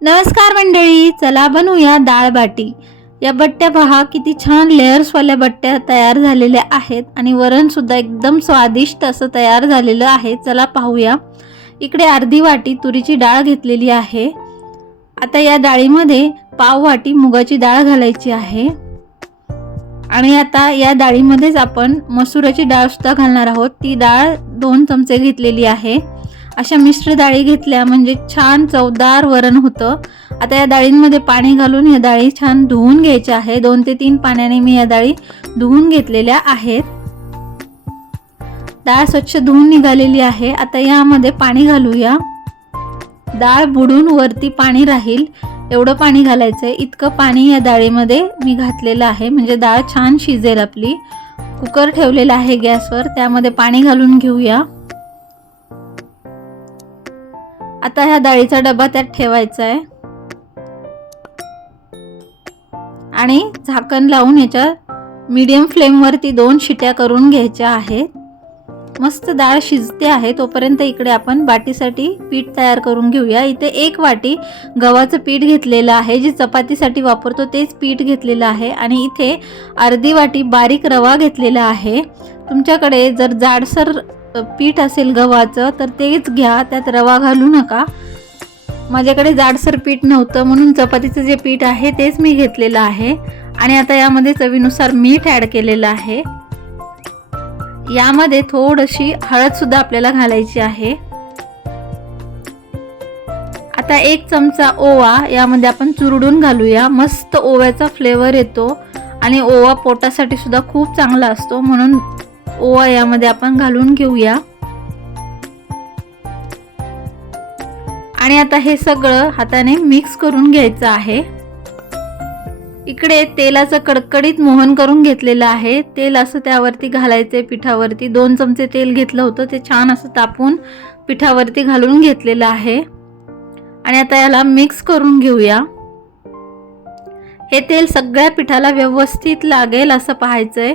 नमस्कार मंडळी चला बनवूया डाळ बाटी. या बट्ट्या पहा किती छान लेअर्सवाल्या बट्ट्या तयार झालेल्या आहेत आणि वरणसुद्धा एकदम स्वादिष्ट असं तयार झालेलं आहे. चला पाहूया. इकडे अर्धी वाटी तुरीची डाळ घेतलेली आहे. आता या डाळीमध्ये पाव वाटी मुगाची डाळ घालायची आहे. आणि आता या डाळीमध्येच आपण मसुराची डाळसुद्धा घालणार आहोत. ती डाळ दोन चमचे घेतलेली आहे. अशा मिश्र डाळी घेतल्या म्हणजे छान चवदार वरण होतं. आता या डाळींमध्ये पाणी घालून या डाळी छान धुवून घ्यायच्या आहे दोन ते तीन पाण्याने मी या डाळी धुवून घेतलेल्या आहेत. डाळ स्वच्छ धुवून निघालेली आहे. आता यामध्ये पाणी घालूया. डाळ बुडून वरती पाणी राहील. एवढं पाणी घालायचं आहे इतकं पाणी या डाळीमध्ये मी घातलेलं आहे. म्हणजे डाळ छान शिजेल आपली. कुकर ठेवलेला आहे गॅसवर. त्यामध्ये पाणी घालून घेऊया. आता ह्या डाळीचा डबा त्यात ठेवायचा आहे आणि झाकण लावून याच्या मीडियम फ्लेमवरती दोन शिट्या करून घ्यायच्या आहेत. मस्त डाळ शिजते आहे तोपर्यंत इकडे आपण बाटीसाठी पीठ तयार करून घेऊया. इथे एक वाटी गव्हाचं पीठ घेतलेलं आहे जे चपातीसाठी वापरतो तेच पीठ घेतलेलं आहे. आणि इथे अर्धी वाटी बारीक रवा घेतलेला आहे. तुमच्याकडे जर जाडसर पीठ असेल गव्हाचं तर तेच घ्या त्यात रवा घालू नका. माझ्याकडे जाडसर पीठ नव्हतं म्हणून चपातीचं जे पीठ आहे तेच मी घेतलेलं आहे. आणि आता यामध्ये चवीनुसार मीठ ॲड केलेलं आहे. यामध्ये थोडीशी हळदसुद्धा आपल्याला घालायची आहे. आता एक चमचा ओवा यामध्ये आपण चुरडून घालूया. मस्त ओव्याचा फ्लेवर येतो. आणि ओवा पोटासाठी सुद्धा खूप चांगला असतो म्हणून ओवा यामध्ये आपण घालून घेऊया. आणि आता हे सगळं हाताने मिक्स करून घ्यायचं आहे. इकडे तेलाचं कडकडीत मोहन करून घेतलेलं आहे. तेल असं त्यावरती घालायचंय पिठावरती. दोन चमचे तेल घेतलं होतं. ते छान असं तापून पिठावरती घालून घेतलेलं आहे. आणि आता याला मिक्स करून घेऊया. हे तेल सगळ्या पिठाला व्यवस्थित लागेल असं पाहायचंय.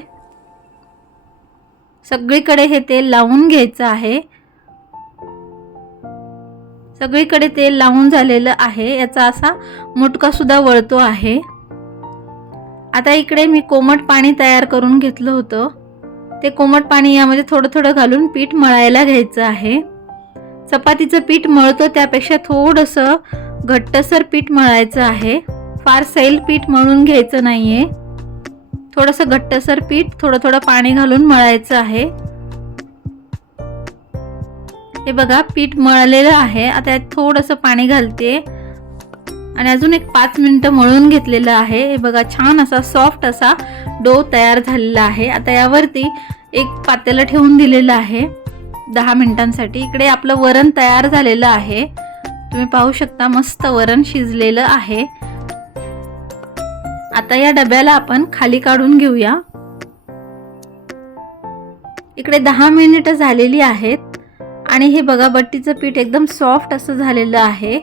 सगळीकडे हे तेल लावून घ्यायचं आहे. सगळीकडे तेल लावून झालेलं आहे. याचा असा मुटका सुद्धा वळतो आहे. आता इकडे मी कोमट पाणी तयार करून घेतलं होतं. ते कोमट पाणी यामध्ये थोडं थोडं घालून पीठ मळायला घ्यायचं आहे. चपातीचं पीठ मळतो त्यापेक्षा थोडंसं घट्टसर पीठ मळायचं आहे. फार सैल पीठ मळून घ्यायचं नाही आहे थोडंसं घट्टसर पीठ थोडं थोडं पाणी घालून मळायचं आहे. हे बघा पीठ मळलेलं आहे. आता यात थोडंसं पाणी घालते. आणि अजून एक पाच मिनटं मळून घेतलेलं आहे. हे बघा छान असा सॉफ्ट असा डो तयार झालेला आहे. आता यावरती एक पातेलं ठेवून दिलेलं आहे. दहा मिनिटांसाठी. इकडे आपलं वरण तयार झालेलं आहे. तुम्ही पाहू शकता मस्त वरण शिजलेलं आहे. आता या डब्याला आपण खाली काढून घेऊया. इकडे दहा मिनिटं झालेली आहेत. आणि हे बघा बट्टीचं पीठ एकदम सॉफ्ट असं झालेलं आहे.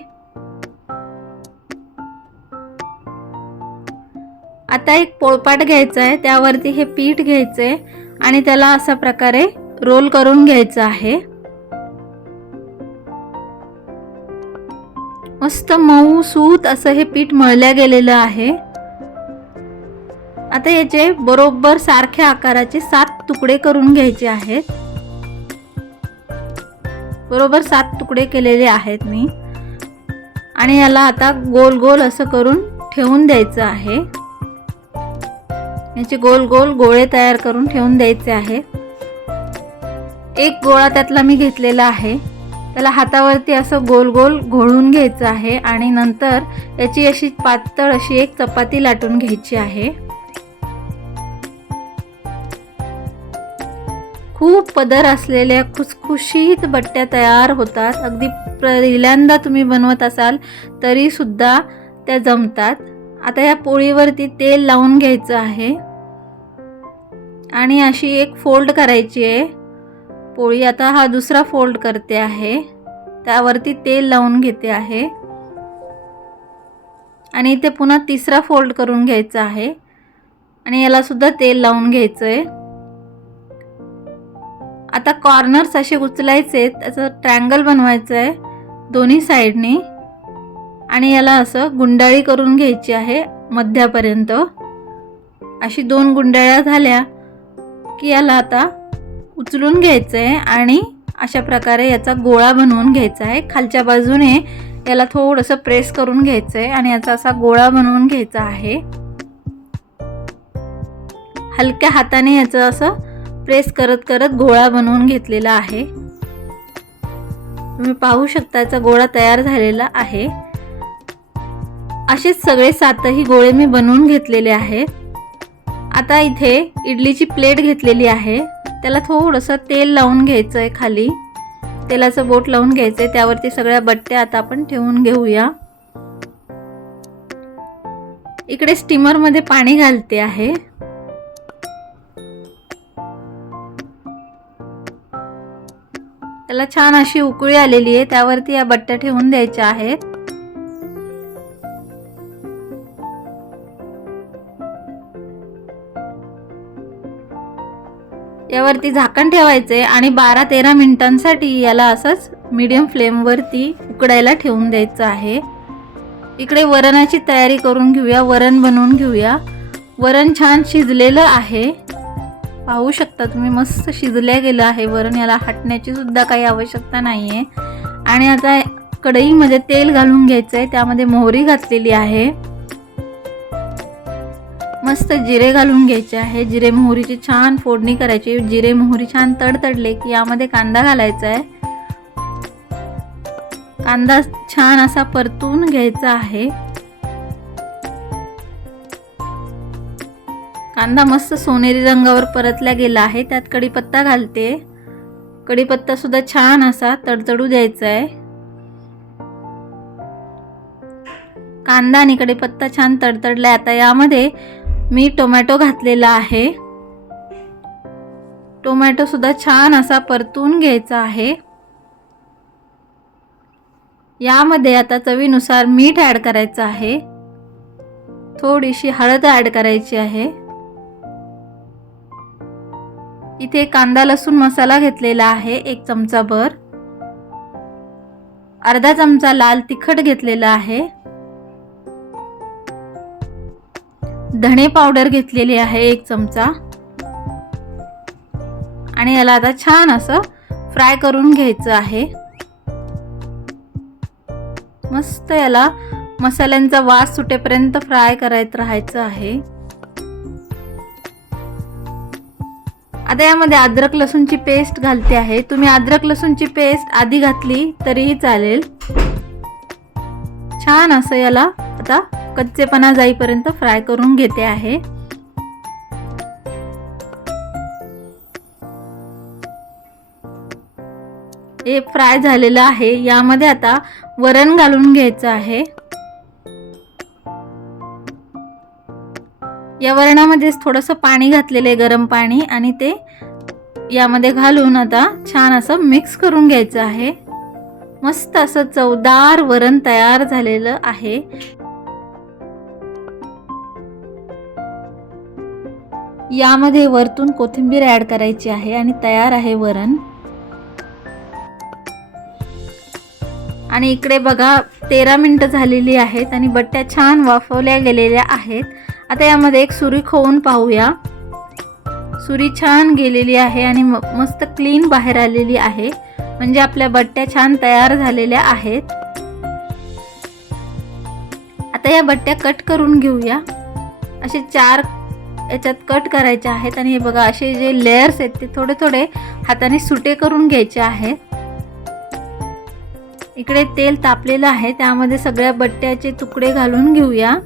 आता एक पोळपाट घ्यायचा आहे त्यावरती हे पीठ घ्यायचं आहे आणि त्याला अशा प्रकारे रोल करून घ्यायचं आहे. मस्त मऊ सूत असं हे पीठ मळल्या गेलेलं आहे. आता याचे बरोबर सारख्या आकाराचे सात तुकडे करून घ्यायचे आहेत. बरोबर सात तुकडे केलेले आहेत मी. आणि याला आता गोल गोल असं करून ठेवून द्यायचं आहे. याचे गोल गोल गोळे तयार करून ठेवून द्यायचे आहे. एक गोळा त्यातला मी घेतलेला आहे. त्याला हातावरती असं गोल गोल घोळून घ्यायचं आहे आणि नंतर याची अशी पातळ अशी एक चपाती लाटून घ्यायची आहे. खूप पदर असलेल्या खुसखुशीत बट्ट्या तयार होतात. अगदी पहिल्यांदा तुम्ही बनवत असाल तरीसुद्धा त्या जमतात. आता या पोळीवरती तेल लावून घ्यायचं आहे. आणि अशी एक फोल्ड करायची आहे. पोळी आता हा दुसरा फोल्ड करते आहे. त्यावरती तेल लावून घेते आहे. आणि इथे पुन्हा तिसरा फोल्ड करून घ्यायचा आहे. आणि याला सुद्धा तेल लावून घ्यायचं आहे आता कॉर्नर्स असे उचलायचे त्याचं ट्रँगल बनवायचं आहे दोन्ही साईडनी आणि याला असं गुंडाळी करून घ्यायची आहे मध्यापर्यंत. अशी दोन गुंडाळ्या झाल्या की याला आता उचलून घ्यायचं आहे आणि अशा प्रकारे याचा गोळा बनवून घ्यायचा आहे. खालच्या बाजूने याला थोडंसं प्रेस करून घ्यायचं आहे आणि याचा असा गोळा बनवून घ्यायचा आहे. हलक्या हाताने याचं असं प्रेस करत करत गोळा बनवून घेतलेला आहे. तुम्ही पाहू शकता याचा गोळा तयार झालेला आहे. असेच सगळे सातही गोळे मी बनवून घेतलेले आहेत. आता इथे इडलीची प्लेट घेतलेली आहे. त्याला थोडंसं तेल लावून घ्यायचं आहे खाली. तेलाचं बोट लावून घ्यायचं आहे त्यावरती सगळ्या बट्ट्या आता आपण ठेवून घेऊया. इकडे स्टीमरमध्ये पाणी घालते आहे. त्याला छान अशी उकळी आलेली आहे. त्यावरती या बट्ट्या ठेवून द्यायच्या आहेत. यावरती झाकण ठेवायचे आणि बारा तेरा मिनिटांसाठी याला असंच मीडियम फ्लेमवरती उकडायला ठेवून द्यायचं आहे. इकडे वरणाची तयारी करून घेऊया. वरण बनवून घेऊया. वरण छान शिजलेलं आहे. पाहू शकता तुम्ही. मस्त शिजल्या गेलं आहे वरण. याला हटण्याची सुद्धा काही आवश्यकता नाही आहे आणि आता कढईमध्ये तेल घालून घ्यायचं आहे त्यामध्ये मोहरी घातलेली आहे. मस्त जिरे घालून घ्यायचे आहे. जिरे मोहरीची छान फोडणी करायची. जिरे मोहरी छान तडतडले की यामध्ये कांदा घालायचा आहे कांदा छान असा परतून घ्यायचा आहे. कांदा मस्त सोनेरी रंगावर परतला गेला आहे. त्यात कढीपत्ता घालते. कढीपत्ता सुद्धा छान असा तडतडू द्यायचा आहे कांदा आणि कढीपत्ता छान तडतडलाय. आता यामध्ये मी टोमॅटो घातलेला आहे. टोमॅटो सुद्धा छान असा परतून घ्यायचा आहे. यामध्ये आता चवीनुसार मीठ ॲड करायचं आहे. थोडीशी हळद ॲड करायची आहे. इथे कांदा लसूण मसाला घेतलेला आहे एक चमचा भर. अर्धा चमचा लाल तिखट घेतलेला आहे. धणे पावडर घेतलेली आहे एक चमचा. आणि याला आता छान असं फ्राय करून घ्यायचं आहे. मस्त याला मसाल्यांचा वास सुटेपर्यंत फ्राय करायचं राहायचं आहे. आता यामध्ये अद्रक लसूणची पेस्ट घालते आहे. तुम्ही अद्रक लसूणची पेस्ट आधी घातली तरीही चालेल. छान असं याला आता कच्चेपणा जाईपर्यंत फ्राय करून घेते आहे. हे फ्राय झालेलं आहे. यामध्ये आता वरण घालून घ्यायचं आहे. या वरणामध्येच थोडंसं पाणी घातलेलं आहे गरम पाणी आणि ते यामध्ये घालून आता छान असं मिक्स करून घ्यायचं आहे. मस्त असं चवदार वरण तयार झालेलं आहे. यामध्ये वरतून कोथिंबीर ॲड करायची आहे आणि तयार आहे वरण. आणि इकडे बघा तेरा मिनटं झालेली आहेत आणि बट्ट्या छान वाफवल्या गेलेल्या आहेत. आता यामध्ये एक सुरी खोवून पाहूया. सुरी छान गेलेली आहे आणि मस्त क्लीन बाहेर आलेली आहे. म्हणजे आपल्या बट्ट्या छान तयार झालेल्या आहेत. आता या बट्ट्या कट करून घेऊया. असे चार याच्यात कट करायचे आहेत आणि हे बघा असे जे लेयर्स आहेत ते थोडे थोडे हाताने सुटे करून घ्यायचे आहेत. इकडे तेल तापलेलं आहे त्यामध्ये सगळ्या बट्ट्याचे तुकडे घालून घेऊया.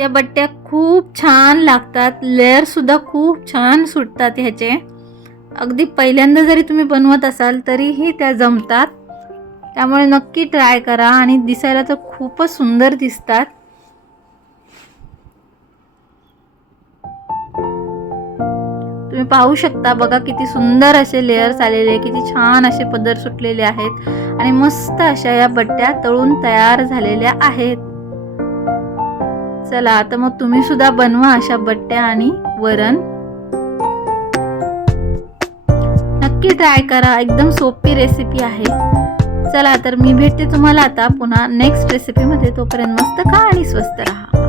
या बट्ट्या खूप छान लागतात. लेअरसुद्धा खूप छान सुटतात ह्याचे. अगदी पहिल्यांदा जरी तुम्ही बनवत असाल तरीही त्या जमतात. त्यामुळे नक्की ट्राय करा आणि दिसायला तर खूपच सुंदर दिसतात. तुम्ही पाहू शकता बघा किती सुंदर असे लेयर्स आलेले किती छान असे पदर सुटलेले आहेत. आणि मस्त अशा या बट्ट्या तळून तयार झालेल्या आहेत. चला आता मग तुम्ही सुद्धा बनवा अशा बट्ट्या आणि वरण. नक्की ट्राय करा एकदम सोपी रेसिपी आहे. चला तर मी भेटते तुम्हाला आता पुन्हा नेक्स्ट रेसिपीमध्ये तोपर्यंत मस्त खा आणि स्वस्त राहा.